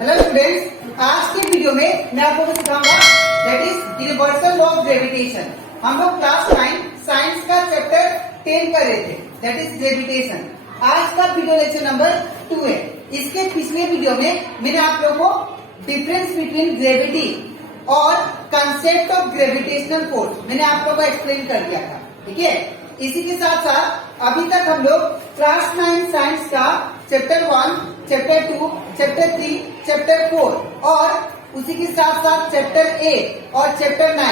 Hello students, आज के video में मैं आपको सिखाऊंगा that is universal law of gravitation. हम लोग क्लास 9 साइंस का चैप्टर 10 कर रहे थे, दैट इज ग्रेविटेशन। आज का वीडियो लेक्चर नंबर 2 है। इसके पिछले वीडियो में मैंने आप लोगों को डिफरेंस बिटवीन ग्रेविटी और कंसेप्ट ऑफ ग्रेविटेशनल फोर्स मैंने आप लोगों को एक्सप्लेन कर दिया था, ठीक है। इसी के साथ साथ अभी तक हम लोग क्लास 9 साइंस का चैप्टर 1, चैप्टर 2, चैप्टर 3, चैप्टर 4 और उसी के साथ साथ चैप्टर 8 और चैप्टर 9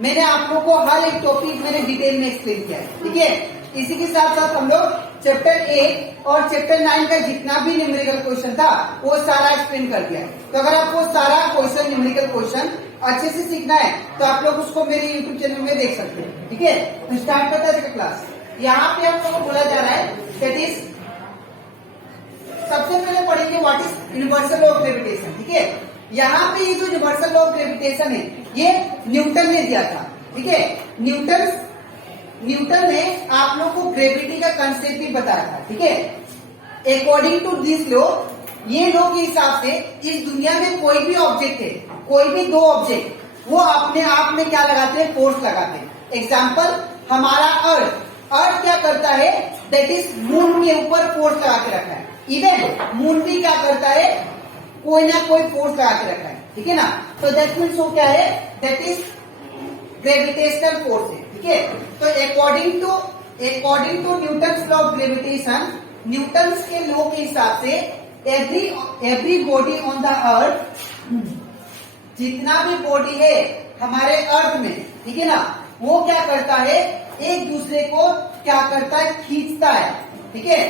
मैंने आप लोगों को हर एक टॉपिक मैंने डिटेल में एक्सप्लेन किया है, ठीक है। इसी के साथ साथ हम लोग चैप्टर 8 और चैप्टर 9 का जितना भी न्यूमेरिकल क्वेश्चन था वो सारा एक्सप्लेन कर दिया है। तो अगर आपको सारा क्वेश्चन न्यूमेरिकल क्वेश्चन अच्छे से सीखना है तो आप लोग उसको मेरे यूट्यूब चैनल में देख सकते हैं, ठीक है। तो स्टार्ट करते हैं क्लास। यहाँ पे आप लोगों को बोला जा रहा है दैट इज सबसे पहले पढ़ेंगे what is universal law of gravitation, ठीक है। यहाँ पे ये जो यूनिवर्सल लॉ ऑफ ग्रेविटेशन है ये न्यूटन ने दिया था, ठीक है। न्यूटन ने आप लोग को ग्रेविटी का कंसेप्ट भी बताया था, ठीक है। अकॉर्डिंग टू दिस लॉ, ये लॉ के हिसाब से इस दुनिया में कोई भी ऑब्जेक्ट है, कोई भी दो ऑब्जेक्ट, वो अपने आप में क्या लगाते हैं, फोर्स लगाते हैं। एग्जाम्पल हमारा अर्थ क्या करता है, दैट इज मून के ऊपर फोर्स लगा के रखा है। इवन मून भी क्या करता है, कोई ना कोई फोर्स लगा के रखा है, ठीक है ना। तो दैट मीन्स वो क्या है, दैट इज ग्रेविटेशनल फोर्स है, ठीक है। तो according to Newton's law of gravitation, Newton's के लॉ के हिसाब से every body on the earth, जितना भी बॉडी है हमारे अर्थ में, ठीक है ना, वो क्या करता है, एक दूसरे को क्या करता है, खींचता है, ठीक है।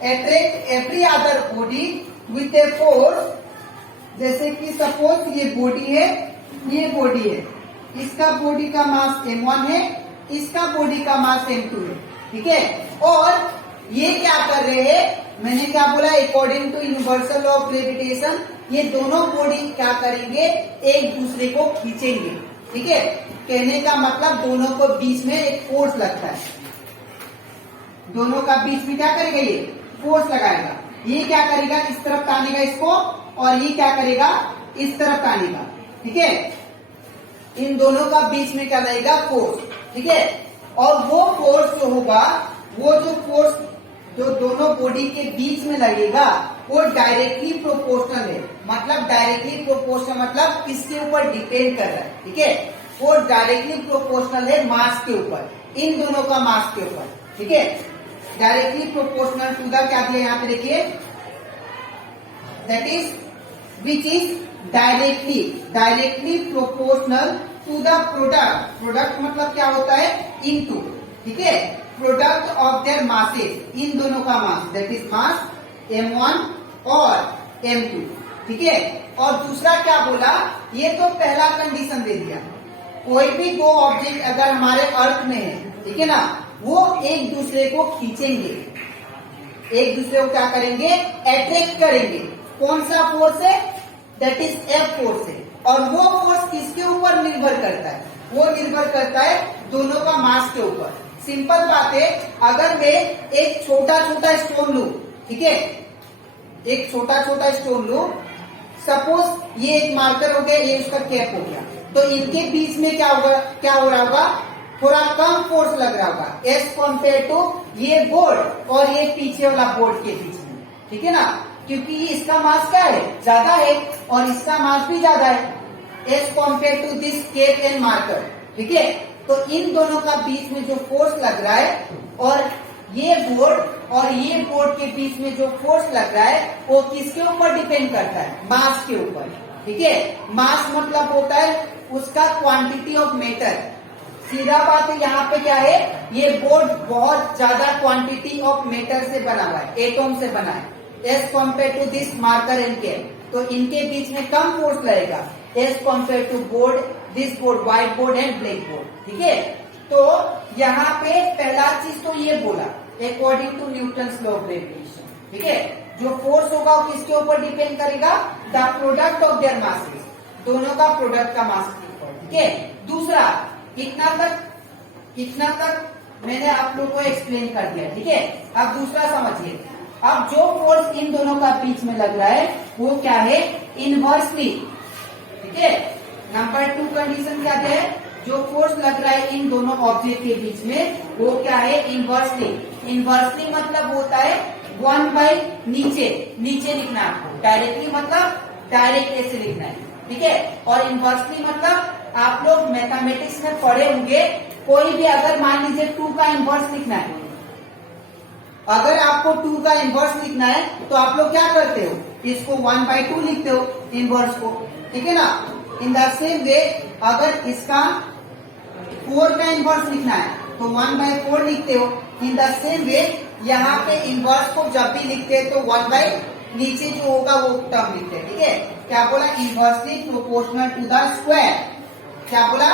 Attract every other body with a force. जैसे कि सपोज ये बॉडी है, ये बॉडी है, इसका बॉडी का मास m1 है, इसका बॉडी का मास m2 है, ठीक है। और ये क्या कर रहे हैं, मैंने क्या बोला, according to universal law of gravitation ये दोनों बॉडी क्या करेंगे, एक दूसरे को खींचेंगे, ठीक है। कहने का मतलब दोनों को बीच में एक फोर्स लगता है, दोनों का बीच में क्या करेगा, ये फोर्स लगाएगा। ये क्या करेगा, इस तरफ तानेगा इसको, और ये क्या करेगा, इस तरफ तानेगा, ठीक है। इन दोनों का बीच में क्या लगेगा, फोर्स, ठीक है। और वो फोर्स जो होगा, वो जो फोर्स जो दोनों बॉडी के बीच में लगेगा वो डायरेक्टली प्रोपोर्शनल है। मतलब डायरेक्टली प्रोपोर्शनल मतलब किसके ऊपर डिपेंड कर रहा है, ठीक है। वो डायरेक्टली प्रोपोर्शनल है मास के ऊपर, इन दोनों का मास के ऊपर, ठीक है। डायरेक्टली प्रोपोर्शनल टू द, क्या दिया यहाँ पे देखिए, that is which is directly proportional to the product. Product मतलब क्या होता है, इनटू, ठीक है, प्रोडक्ट ऑफ देयर मासेस, इन दोनों का मास, दैट इज मास m1 और m2, ठीक है। और दूसरा क्या बोला, ये तो पहला कंडीशन दे दिया, कोई भी दो ऑब्जेक्ट अगर हमारे अर्थ में है, ठीक है ना, वो एक दूसरे को खींचेंगे, एक दूसरे को क्या करेंगे, अट्रैक्ट करेंगे। कौन सा फोर्स है, दैट इज F फोर्स है। और वो फोर्स किसके ऊपर निर्भर करता है, वो निर्भर करता है दोनों का मास के ऊपर। सिंपल बात है, अगर मैं एक छोटा छोटा स्टोन लू, ठीक है, एक छोटा छोटा स्टोन लू, सपोज ये एक मार्कर हो गया, ये उसका कैप हो गया, तो इनके बीच में क्या होगा, क्या हो रहा होगा, थोड़ा कम फोर्स लग रहा होगा एज कम्पेयर टू ये बोर्ड और ये पीछे वाला बोर्ड के बीच में, ठीक है ना। क्योंकि इसका मास क्या है, ज्यादा है, और इसका मास भी ज्यादा है as compare to this cap and marker, ठीक है। तो इन दोनों का बीच में जो फोर्स लग रहा है, और ये बोर्ड और ये बोर्ड के बीच में जो फोर्स लग रहा है वो किसके ऊपर डिपेंड करता है, मास के ऊपर, ठीक है। मास मतलब होता है उसका क्वांटिटी ऑफ मैटर। सीधा बात है, यहाँ पे क्या है, ये बोर्ड बहुत ज्यादा क्वांटिटी ऑफ मैटर से बना हुआ है, एटम से बना है as compare to this marker and cap. तो इनके बीच में कम फोर्स लगेगा as compare to board, this board, white board and black board, ठीक है। तो यहाँ पे पहला चीज तो ये बोला according to Newton's law of gravitation, ठीक है। जो फोर्स होगा वो किसके ऊपर डिपेंड करेगा, the product of their masses, दोनों का प्रोडक्ट का मास के ऊपर, ठीक है। दूसरा, इतना तक मैंने आप लोगों को एक्सप्लेन कर दिया, ठीक है। अब दूसरा समझिए, अब जो फोर्स इन दोनों का बीच में लग रहा है वो क्या है, इनवर्सली। ठीक है, नंबर 2 कंडीशन क्या है, जो फोर्स लग रहा है इन दोनों ऑब्जेक्ट के बीच में वो क्या है, इनवर्सली। इनवर्सली मतलब होता है 1/, नीचे नीचे लिखना है आपको, डायरेक्टली मतलब डायरेक्ट ऐसे लिखना है। ठीक है, और इनवर्सली मतलब आप लोग मैथमेटिक्स में पढ़े होंगे, कोई भी अगर मान लीजिए 2 का इनवर्स लिखना है, अगर आपको 2 का इनवर्स लिखना है तो आप लोग क्या करते हो, इसको 1/2 लिखते हो इनवर्स को। ठीक है ना, इन द सेम वे अगर इसका 4 का इनवर्स लिखना है तो 1/4 लिखते हो। इन द सेम वे यहाँ पे इनवर्स को जब भी लिखते हैं तो 1/, नीचे जो होगा वो टर्म लिखते हैं। ठीक है, क्या बोला, inversely proportional to the square, क्या बोला,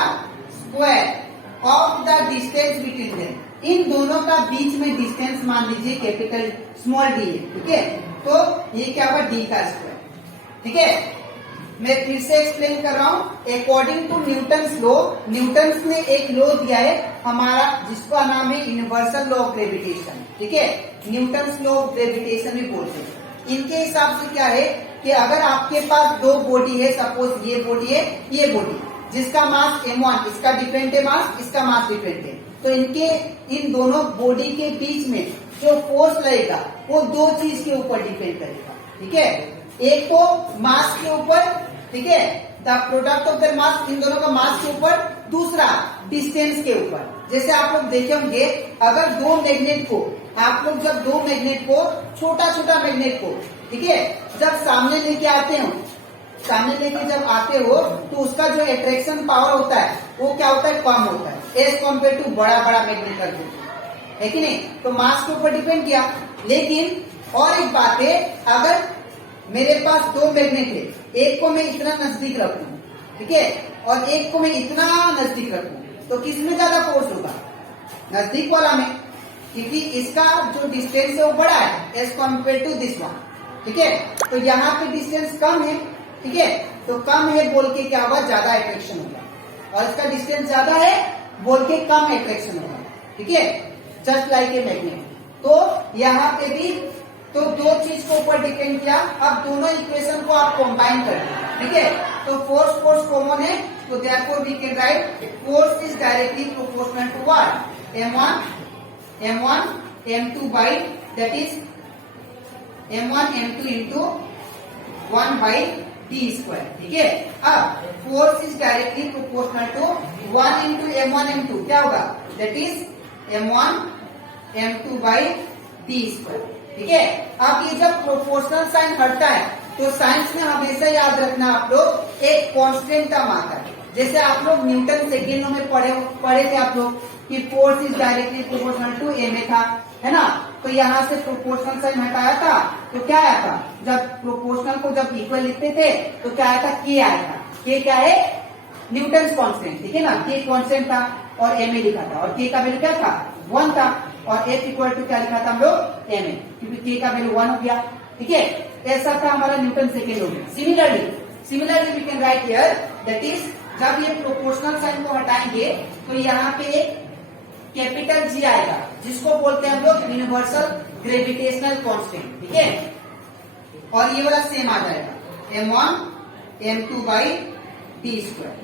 square of the distance between them. इन दोनों का बीच में डिस्टेंस मान लीजिए कैपिटल स्मॉल डी है। ठीक है, तो ये क्या हुआ, डी का स्क्वायर। ठीक है, मैं फिर से एक्सप्लेन कर रहा हूं। According to Newton's law, Newton's ने एक लॉ दिया है हमारा जिसका नाम है यूनिवर्सल लॉ ऑफ ग्रेविटेशन। ठीक है, न्यूटन्स लॉ ऑफ ग्रेविटेशन भी बोलते हैं। इनके हिसाब से क्या है कि अगर आपके पास 2 बॉडी है, सपोज ये बॉडी है, ये बॉडी, जिसका मास m1, इसका डिफरेंट है मास, इसका मास डिफरेंट है, तो इनके इन दोनों बॉडी के बीच में जो फोर्स लगेगा वो 2 चीज के ऊपर डिपेंड करेगा। ठीक है, एक तो मास के ऊपर, ठीक है, the product of the mass, इन दोनों का मास के ऊपर, दूसरा डिस्टेंस के ऊपर। जैसे आप लोग देखे होंगे, अगर 2 मैग्नेट को आप लोग जब 2 मैग्नेट को, छोटा छोटा मैग्नेट को, ठीक है, जब सामने लेके आते हो, सामने लेके जब आते हो तो उसका जो अट्रैक्शन पावर होता है वो क्या होता है, कम होता है एज कम्पेयर टू बड़ा बड़ा मैग्नेट कर दो, है कि नहीं। तो मास के ऊपर डिपेंड किया। लेकिन और एक बात है, अगर मेरे पास 2 मैग्नेट है, एक को मैं इतना नजदीक रखूं, ठीक है, और एक को मैं इतना नजदीक रखूं, तो किसमें ज्यादा फोर्स होगा, नजदीक वाला में, क्योंकि इसका जो डिस्टेंस है वो बड़ा है as compare to this one. ठीक है, तो यहाँ पे डिस्टेंस कम है, ठीक है, तो कम है बोल के क्या हुआ, ज्यादा अट्रैक्शन होगा, और इसका डिस्टेंस ज्यादा है बोल के कम अट्रैक्शन होगा। ठीक है, जस्ट लाइक ए मैग्नेट। तो यहाँ पे भी तो 2 चीज के ऊपर डिपेंड किया। अब दोनों इक्वेशन को आप कंबाइन कर दो। ठीक है, तो फोर्स फोर्स कॉमन है, तो therefore we can write force is directly proportional to what, m1 m2 by that is m1 m2 into 1 by d square। ठीक है, अब force is directly proportional to 1 into m1 m2 क्या होगा, that is m1 m2 by d square। ठीक है, अब ये जब प्रोपोर्शनल साइन हटता है तो साइंस में हमेशा याद रखना आप लोग, एक कांस्टेंट टर्म आता है। जैसे आप लोग न्यूटन सेकेंड लॉ में पढ़े थे आप लोग कि force is directly proportional to a में था, है ना। तो यहाँ से प्रोपोर्शनल साइन हटाया था तो क्या आया था, जब प्रोपोर्शनल को जब इक्वल लिखते थे तो क्या आया था, के आया था। के क्या है, न्यूटन कांस्टेंट। ठीक है ना, के कांस्टेंट था और एम ए लिखा था, और के का वैल्यू क्या था, 1 था, और एफ इक्वल टू क्या लिखा था हम लोग, एम ए, क्योंकि के का वैल्यू 1 हो गया। ठीक है, ऐसा था हमारा न्यूटन सेकेंड लॉ में। Similarly we can write here that is, जब ये प्रोपोर्शनल साइन को हटाएंगे तो यहाँ पे एक कैपिटल जी आएगा, जिसको बोलते हैं हम लोग यूनिवर्सल ग्रेविटेशनल कांस्टेंट। ठीक है, और ये वाला सेम आ जाएगा m1 m2 by d square.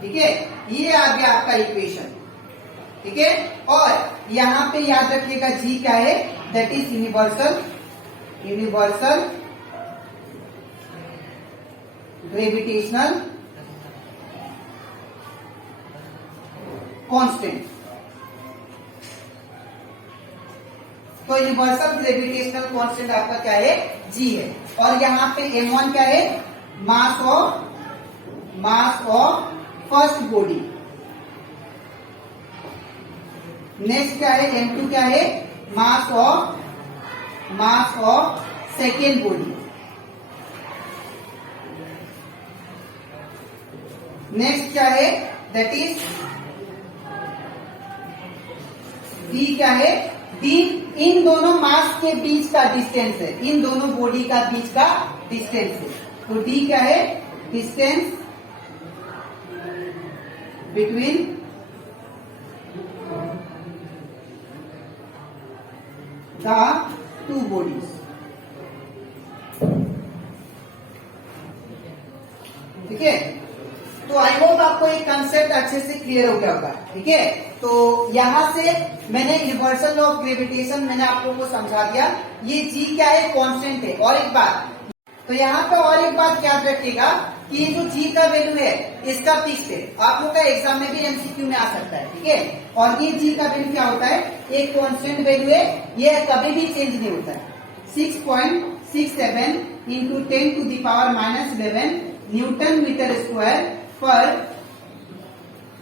ठीक है, ये आ गया आपका इक्वेशन। ठीक है, और यहाँ पे याद रखिएगा जी क्या है, that is universal gravitational constant. तो यूनिवर्सल ग्रेविटेशनल कांस्टेंट आपका क्या है, जी है। और यहाँ पे m1 क्या है, mass of first body. Next क्या है, m2 क्या है, mass of second body. Next क्या है, दैट इज d क्या है, d इन दोनों मास के बीच का डिस्टेंस है, इन दोनों बॉडी का बीच का डिस्टेंस है। तो d क्या है, डिस्टेंस बिटवीन द 2 bodies। ठीक है, तो आई होप आपको ये कंसेप्ट अच्छे से क्लियर हो गया होगा। ठीक है, तो यहां से मैंने यूनिवर्सल लॉ ऑफ ग्रेविटेशन मैंने आप लोगों को समझा दिया। ये जी क्या है, कांस्टेंट है। और एक बात, तो यहाँ पे और एक बात याद रखिएगा कि ये जो जी का वैल्यू है इसका फिक्स है। आप लोग का एग्जाम में भी एमसीक्यू में आ सकता है। ठीक है, और ये जी का वैल्यू क्या होता है, एक कांस्टेंट वैल्यू है, ये कभी भी चेंज नहीं होता है। 6.67 into 10 to the power -11 newton metre square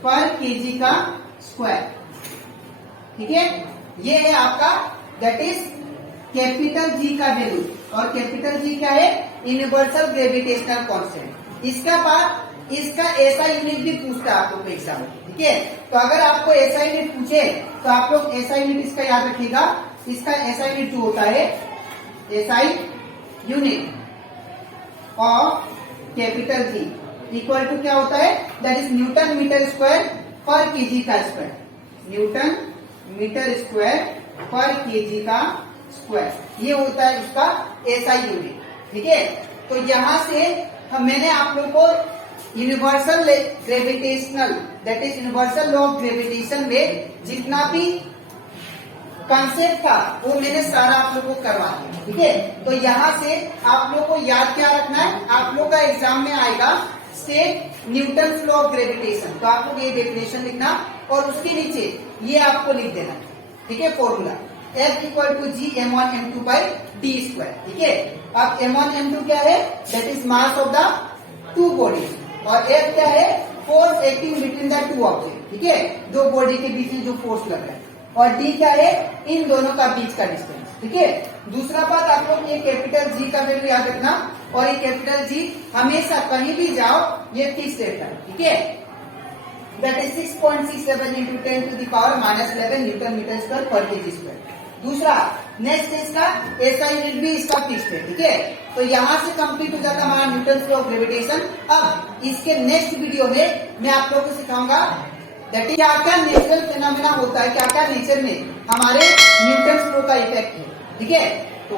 पर केजी का स्क्वायर। ठीक है, ये है आपका दैट इज कैपिटल जी का वैल्यू। और कैपिटल जी क्या है, यूनिवर्सल ग्रेविटेशनल कांस्टेंट। इसका बाद इसका ऐसा यूनिट भी पूछता है आप लोग एग्जाम में। ठीक है, तो अगर आपको ऐसा यूनिट पूछे तो आप लोग ऐसा यूनिट इसका याद रखिएगा। इसका ऐसा यूनिट जो होता है, SI unit of capital G equal to क्या होता है, that is newton metre square पर केजी का स्क्वायर। न्यूटन मीटर स्क्वायर पर केजी का स्क्वायर, ये होता है इसका एसआई यूनिट। ठीक है, तो यहां से मैंने आप लोग को universal gravitational that is universal law of gravitation में जितना भी कॉन्सेप्ट था वो मैंने सारा आप लोग को करवा दिया। ठीक है, तो यहाँ से आप लोग को याद क्या रखना है, आप लोग का एग्जाम में आएगा state Newton law of gravitation. तो आप लोग ये डेफिनेशन लिखना और उसके नीचे ये आपको लिख देना। ठीक है, formula F equal to G m1 m2 by D square. ठीक है, अब m1 m2 क्या है, that is mass of the two bodies. और F क्या है, force acting between the two object. ठीक है, दो बॉडी के बीच में जो फोर्स लग रहा है। और D क्या है, इन दोनों का बीच का डिस्टेंस। ठीक है, दूसरा बात आप लोग ये कैपिटल जी का वैल्यू याद रखना। और ये कैपिटल जी हमेशा कहीं भी जाओ ये फिक्स रहता है। ठीक है, that is 6.67 into 10 to the power -11 newton metre square पर केजी स्क्वायर। दूसरा नेक्स्ट इसका ऐसा यूनिट भी इसका फिक्स है। ठीक है, तो यहां से कंप्लीट हो जाता हमारा न्यूटन लॉ ऑफ ग्रेविटेशन। अब इसके नेक्स्ट वीडियो में मैं आप लोगों को सिखाऊंगा दैट इज क्या क्या नेचुरल फिनोमेना होता है, क्या क्या नेचर में हमारे न्यूटन लॉ का इफेक्ट है। ठीक है, तो